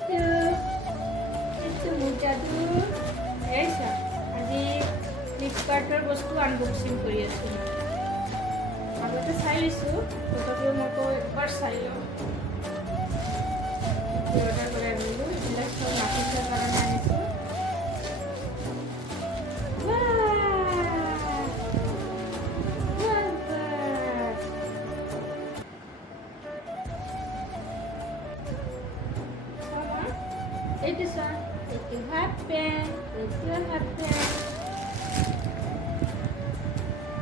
এইটো মোৰ যাদু এইছা আজি ফ্লিপকাৰ্টৰ বস্তু আনবক্সিং কৰি আছোঁ আগতে চাই লৈছোঁ তথাপিও মই আকৌ একবাৰ চাই লওঁ অৰ্ডাৰ কৰি আনিলোঁ এইবিলাক চব নাফিছাৰ কাৰণে আনিছোঁ এইটো চোৱা এইটো হাফ পেণ্ট এইটো হাফ পেণ্ট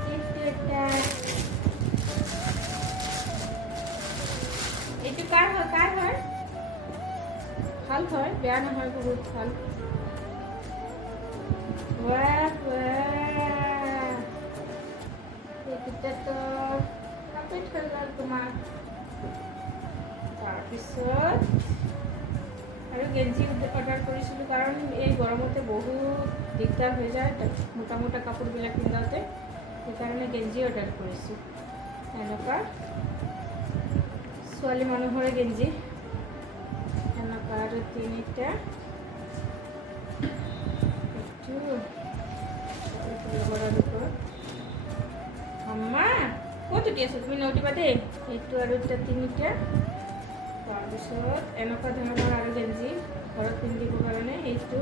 এইটো এটা এইটো কাৰ হয় ভাল হয় বেয়া নহয় বহুত ভাল এইকেইটাতো কাপোৰ থৈ গ'ল তোমাৰ তাৰপিছত আৰু গেঞ্জি অৰ্ডাৰ কৰিছিলোঁ কাৰণ এই গৰমতে বহুত দিগদাৰ হৈ যায় মোটা মোটা কাপোৰবিলাক পিন্ধাওঁতে সেইকাৰণে গেঞ্জি অৰ্ডাৰ কৰিছোঁ এনেকুৱা ছোৱালী মানুহৰে গেঞ্জি এনেকুৱা আৰু তিনিটা আম্মা ক'ত উঠি আছো তুমি নদিবা দেই এইটো আৰু এটা তিনিটা তাৰপিছত এনেকুৱা ধৰণৰ আৰু গেঞ্জি ঘৰত পিন্ধিবৰ কাৰণে এইটো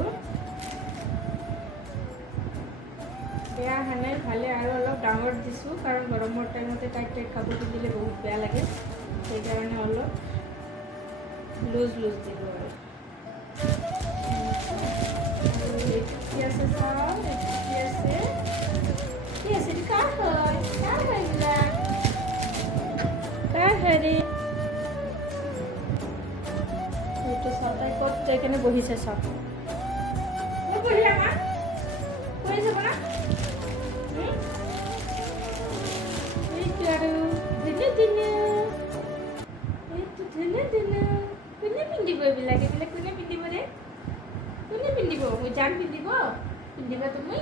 বেয়া অহা নাই ভালে আৰু অলপ ডাঙৰ দিছোঁ কাৰণ গৰমৰ টাইমতে টাইট কাপোৰ পিন্ধিলে বহুত বেয়া লাগে সেইকাৰণে অলপ লুজ দিলোঁ আৰু এইটো কি আছে চাওঁ এইটো কি আছে এইটো কাৰ হয় এইবিলাক কাৰ হেৰি এইটো চাওঁ তাই ক'ত যাই কেনে বহিছে চাওঁ বহিলে আমাৰ বহি যাব না এইটো আৰু ধুনীয়া এইটো ধুনীয়া কোনে পিন্ধিব এইবিলাক কোনে পিন্ধিব ৰে কোনে পিন্ধিব মই জান পিন্ধিবা তুমি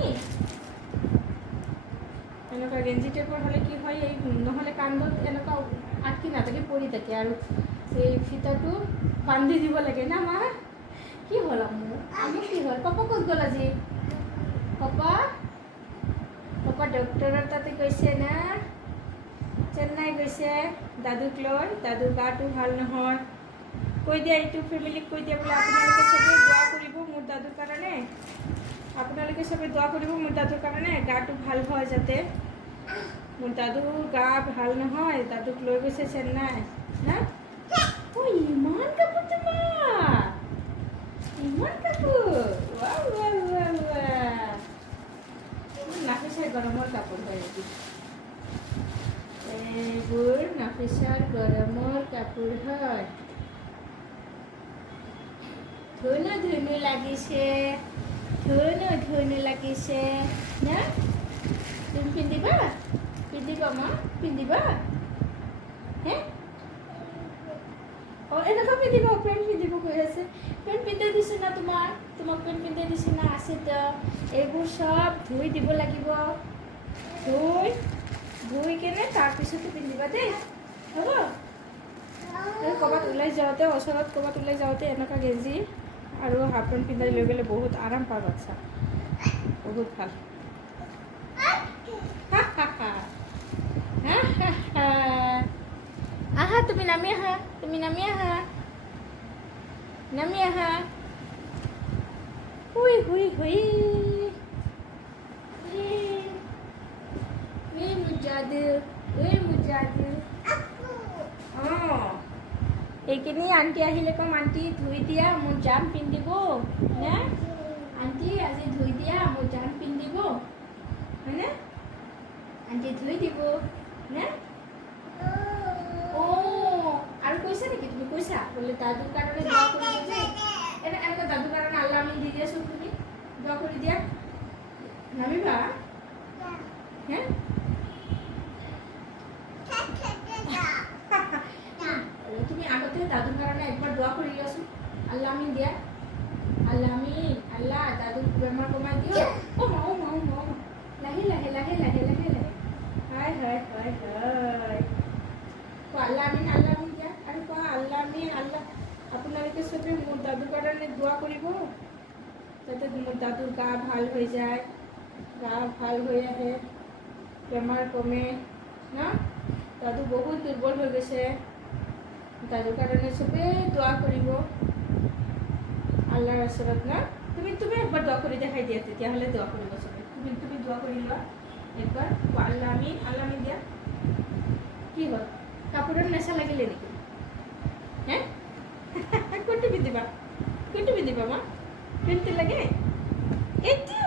এনেকুৱা গেঞ্জি টাইপৰ হ'লে কি হয় এই নহ'লে কান্ধত এনেকুৱা আটকি নাথাকে পৰি থাকে আৰু এই ফিতাটো বান্ধি দিব লাগে না মা কি হ'ল মোৰ আমি কি হ'ল পাপা ক'ত গ'ল আজি পাপা ডক্টৰৰ তাতে গৈছে না চেন্নাই গৈছে দাদুক লৈ দাদুৰ গাটো ভাল নহয় কৈ দিয়া এইটো ফেমিলিক কৈ দিয়া বোলে আপোনালোকে চবেই দোৱা কৰিব মোৰ দাদুৰ কাৰণে আপোনালোকে চবেই দোৱা কৰিব মোৰ দাদুৰ কাৰণে গাটো ভাল হয় যাতে মোৰ দাদুৰ গা ভাল নহয় দাদুক লৈ গৈছে চেন্নাই হা ইমান কাপোৰ তোমাৰ ইমান কাপোৰ নাফিছাৰ গৰমৰ কাপোৰ হয় নেকি এইবোৰ নাফিছাৰ গৰমৰ কাপোৰ হয় ধুনু লাগিছে ধুনু লাগিছে না তুমি পিন্ধিবা মা পিন্ধিবা হে এনেকুৱা পিন্ধিব পেণ্ট পিন্ধিব কৈ আছে পেণ্ট পিন্ধাই দিছোঁ না তোমাক পেণ্ট পিন্ধাই দিছোঁ না আছে তো এইবোৰ চব ধুই দিব লাগিব ধুই কেনে তাৰপিছতো পিন্ধিবা দেই হ'ব ক'ৰবাত ওলাই যাওঁতে ওচৰত ক'ৰবাত ওলাই যাওঁতে এনেকুৱা গেঞ্জি আৰু হাফ পেণ্ট পিন্ধাই লৈ গ'লে বহুত আৰাম পায় বাচ্ছা বহুত ভাল আহা তুমি নামি আহা হুই মুজাদু এইখিনি আণ্টি আহিলে কম আণ্টি ধুই দিয়া মোৰ জান পিন্ধিব নে আণ্টি আজি ধুই দিয়া মোৰ জান পিন্ধিব হয়নে আণ্টি ধুই দিব নে আৰু কৈছা নেকি তুমি কৈছা বোলে দাদুৰ কাৰণে দোৱা কৰিব যে এনেকুৱা দাদুৰ কাৰণে আল্লাহ আমি দি দিয়াচোন তুমি দোৱা কৰি দিয়া নামিবা হে তুমি আগতে দাদুৰ কাৰণে একবাৰ দোৱা কৰি দিয়াচোন আল্লাহ আমি দিয়া আল্লাহ দাদুৰ বেমাৰ কমাই দিয়ক লাহে হায় আল্লাহ আমিন দিয়া আৰু কোৱা আল্লাহ আমিন আল্লাহ আপোনালোকে আপোনালোকে চবে মোৰ দাদুৰ কাৰণে দোৱা কৰিব যাতে মোৰ দাদুৰ গা ভাল হৈ যায়, গা ভাল হৈ আহে, বেমাৰ কমে না। দাদু বহুত দুৰ্বল হৈ গৈছে, দাদুৰ কাৰণে চবেই দোৱা কৰিব আল্লাহৰ ওচৰত না। তুমি একবাৰ দোৱা কৰি দেখাই দিয়া, তেতিয়াহ'লে দোৱা কৰিব চবে। তুমি দোৱা কৰি লোৱা একবাৰ, আল্লাহ আমিন দিয়া। কি হ'ল, কাপোৰৰ নেচা লাগিলে নেকি? হে কোনটো পিন্ধিবা মা? পেণ্টটো লাগে এইটো।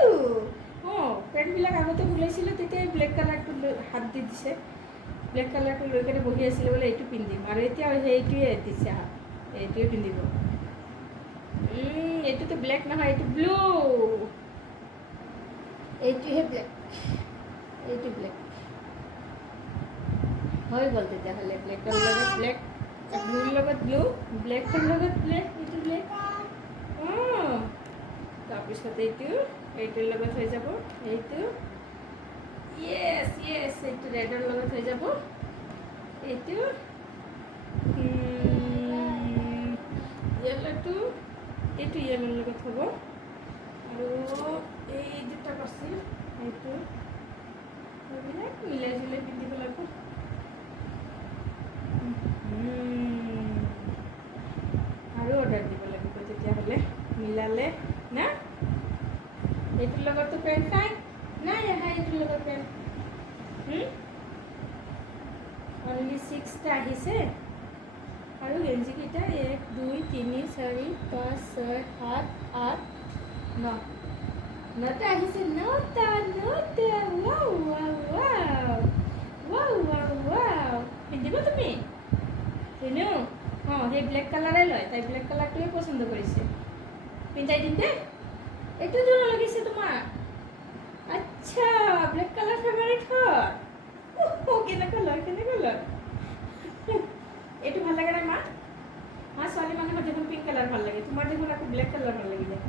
অঁ, পেণ্টবিলাক আগতে ওলাইছিলোঁ তেতিয়া ব্লেক কালাৰটো হাত দি দিছে, ব্লেক কালাৰটো লৈ কেনে বহি আছিলে বোলে এইটো পিন্ধিম, আৰু এতিয়া সেইটোৱে দিছে হাত, এইটোৱে পিন্ধিব। এইটোতো ব্লেক নহয়, এইটো ব্লু, এইটোহে ব্লেক, এইটো ব্লেক হৈ গ'ল তেতিয়াহ'লে। ব্লেকৰ লগত ব্লেক, ব্লুৰ লগত ব্লু, ব্লেকৰ লগত ব্লেক, এইটো ব্লেক। অঁ, তাৰপিছত এইটোৰ লগত হৈ যাব, এইটো য়েছ, এইটো ৰেডৰ লগত হৈ যাব, এইটো য়েল্ল'টো, এইটো য়েল্ল'ৰ লগত হ'ব, আৰু এই দুটা বাছিল, এইটো এইবিলাক মিলাই জুলাই পিন্ধিব লাগিব। আৰু অৰ্ডাৰ দিব লাগিব তেতিয়াহ'লে, মিলালে না। এইটোৰ লগতো পেণ্ট নাই আহা, এইটোৰ লগত পেণ্ট অনলি 6টা আহিছে, আৰু গেঞ্জিকেইটা 1 2 3 4 5 6 7 8 9, 9টা আহিছে, 9টা। ৱাও, পিন্ধিবা তুমি ধুনু? অঁ, সেই ব্লেক কালাৰে লয়, তাই ব্লেক কালাৰটোৱে পচন্দ কৰিছে, পিন্ধাই দিম দে। এইটো ভাল লাগিছে তোমাৰ? আচ্ছা, ব্লেক কালাৰ ফেভাৰিট হয়। কেনেকুৱা লয় এইটো ভাল লাগে নাই মা? ছোৱালী মানুহৰ দেখোন পিংক কালাৰ ভাল লাগে, তোমাৰ দেখোন আকৌ ব্লেক কালাৰ ভাল লাগি যায়।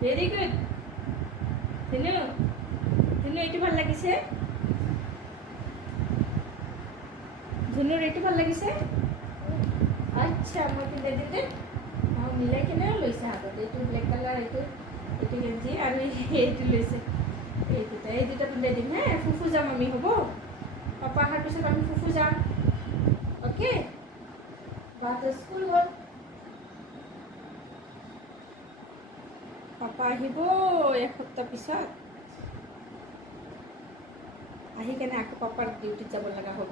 ভেৰি গুড ধুনু, এইটো ভাল লাগিছে? ধুনুৰ এইটো ভাল লাগিছে? আচ্ছা, মই পিন্ধাই দিম দে। মিলাই কেনেও লৈছে হাতত, এইটো ব্লেক কালাৰ, এইটো গেঞ্জি, আৰু এইটো লৈছে, এই দুটা পিন্ধাই দিম হে। ফুফু যাম আমি, হ'ব? পাপা অহাৰ পিছত আমি ফুফু যাম, অ'কে? বাটো স্কুল গ'ল, পাপা আহিব এসপ্তাহ পিছত, আহি কেনে আকৌ পাপাৰ ডিউটিত যাব লগা হ'ব।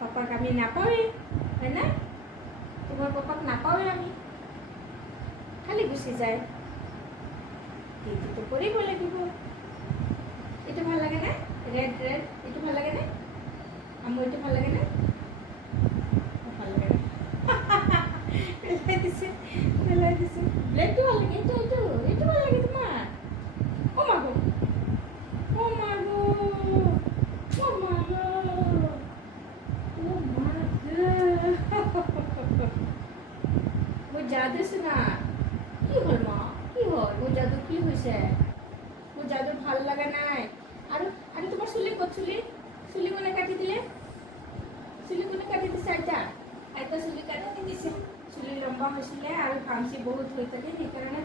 পাপাক আমি নাপাওঁৱেই, হয় না? তোমাৰ পাপাক নাপাওঁৱেই আমি, খালি গুচি যায়। ডিউটিটো কৰিব লাগিব। এইটো ভাল লাগে নে? ৰেড, এইটো ভাল লাগে নে? আমো এইটো ভাল লাগে নে? ভাল লাগে নে? পেলাই দিছে। ব্লেকটো ভাল লাগে, এইটো ভাল লাগে তোমাৰ? অ' মা গো, মোৰ যাদু চোনা, কি হ'ল মা? কি হ'ল মোৰ যাদু? কি হৈছে? মোৰ যাদু ভাল লগা নাই। আৰু তোমাৰ চুলি ক'ত? চুলি কোনে কাটি দিলে? চুলি কোনে কাটি দিছে? আইতা চুলি কাটি দি দিছে। চুলি লম্বা হৈছিলে আৰু ঘামচি বহুত হৈ থাকে, সেইকাৰণে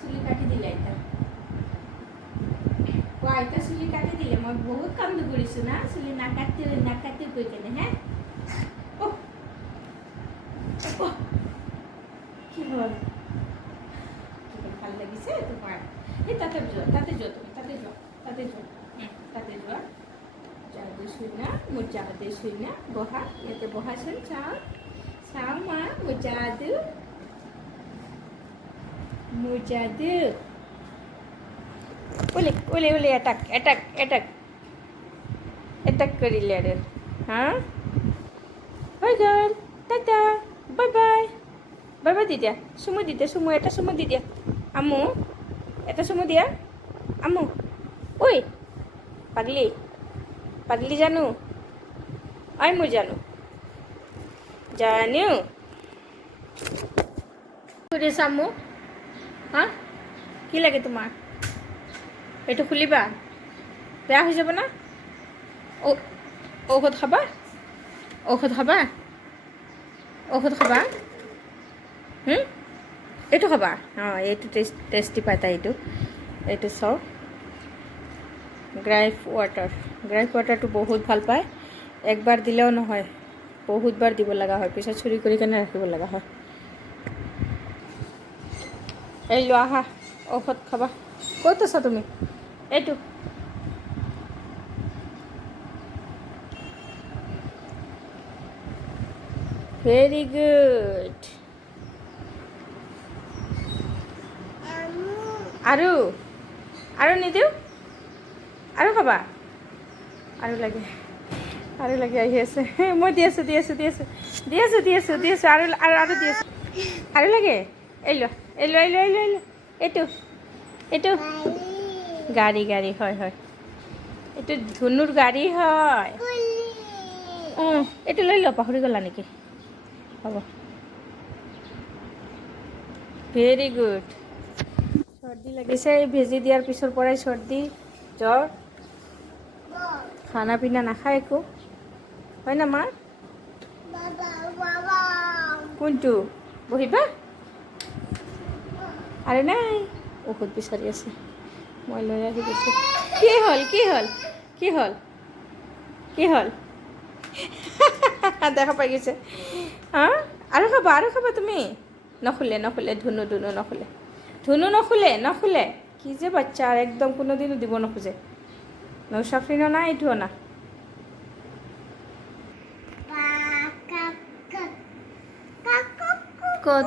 চুলি কাটি দিলে আইতা। আইতা চুলি কাটি দিলে, মই বহুত কাম কৰিছোঁ না, চুলি নাকাটি কৈ কেনে হে। কি হ'ল? ভাল লাগিছে তোমাৰ? এই তাতে যোৱা তুমি, তাতে যোৱা। যাদু চুইনা, মোৰ যাদু চুইনা, বহা ইয়াতে, বহাচোন, চাওঁ মা, মোৰ যাদু। ওলে এটাক কৰিলে আৰু, হা? হৈ গ'ল, টাটা, বাই দি দিয়া, এটা চুমু দি দিয়া। আমু, এটা চুমু দিয়া। আমু, ঐ পাগলি জানো, মোৰ জানো কৰি আছা আমু? হা, কি লাগে তোমাৰ? এইটো খুলিবা, বেয়া হৈ যাব না। ঔষধ খাবা? এইটো খাবা অঁ এইটো টেষ্টি পায় তাই এইটো চাওঁ গ্ৰাইপ ৱাটাৰটো বহুত ভাল পায় একবাৰ দিলেও নহয় বহুতবাৰ দিব লগা হয় পিছত চুৰি কৰি কেনে ৰাখিব লগা হয় এই লোৱা আহা ঔষধ খাবা ক'ত আছা তুমি এইটো ভেৰি গুড আৰু নিদিওঁ আৰু খাবা আৰু লাগে আহি আছে মই দি আছোঁ আৰু দি আছোঁ আৰু লাগে এই লোৱা এইটো গাড়ী হয় এইটো ধুনুৰ গাড়ী হয় অঁ এইটো লৈ লোৱা পাহৰি গ'লা নেকি হ'ব ভেৰি গুড চৰ্দি লাগিছে এই বেজি দিয়াৰ পিছৰ পৰাই চৰ্দি জ্বৰ খানা পিনা নাখায় একো হয় না মা কোনটো বহিবা আৰে নাই ঔষধ বিচাৰি আছে মই লৈ আহি গৈছোঁ কি হ'ল দেখা পাই গৈছে অঁ আৰু খাবা তুমি নখুলে ধুনু নখুলে কি যে বাচ্চা আর একদম কোনোদিনও দিব নোখোজে নৌশাফরিনও না এইটুও না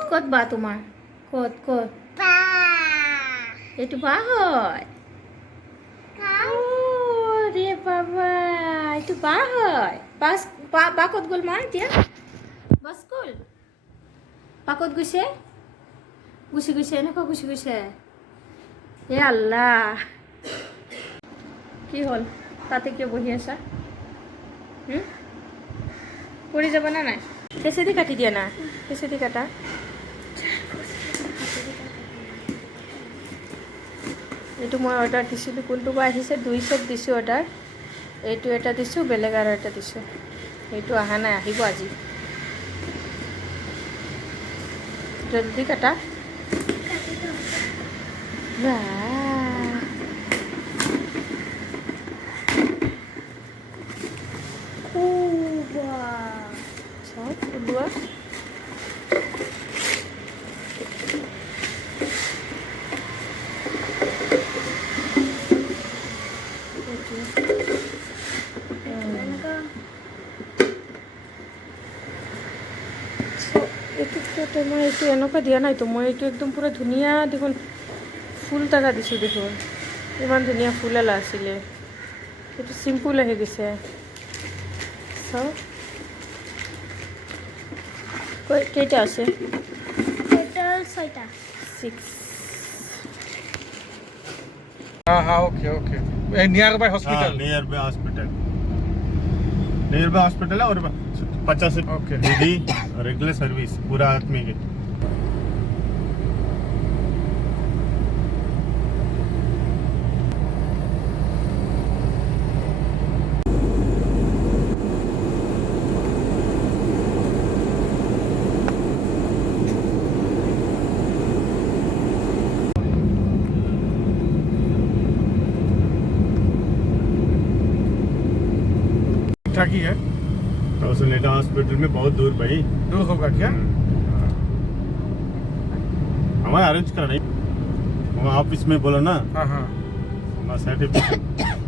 কত বা তোমার কত এইটো বা হয় রে বাবা এইটো বা হয় বা কত গ'ল মা এতিয়া বাস গ'ল পাকত গৈছে গুচি এনেকুৱা গুচি গৈছে এ আল্লাহ কি হ'ল তাতে কিয় বহি আছা পৰি যাব না নাই কেঁচেদি কাটি দিয়া না কেঁচেদি কাটা এইটো মই অৰ্ডাৰ দিছিলোঁ কোনটো বা আহিছে 2 চেট দিছোঁ অৰ্ডাৰ এইটো এটা দিছোঁ বেলেগ আৰু এটা দিছোঁ এইটো অহা নাই আহিব আজি জলদি কাটা মই এইটো এনেকুৱা দিয়া নাইতো মই এইটো একদম পুৰা ধুনীয়া দেখোন ফুল টাকা দিছোঁ দেখোন ইমান ধুনীয়া ফুল এলা আছিলে এইটো চিম্পুল আহি গৈছে চাওঁ কেইটা আছে টোটাল 6টা 6 हाँ okay near by hospital near by hospital है और 50 ओके दीदी रेगुलर सर्विस पूरा आदमी के ठीक ही है तो सुनेटा हॉस्पिटल में बहुत दूर भाई दूर होगा क्या हमारे अरेंज करा नहीं वहाँ ऑफिस में बोलो ना हाँ हमारा सर्टिफिकेट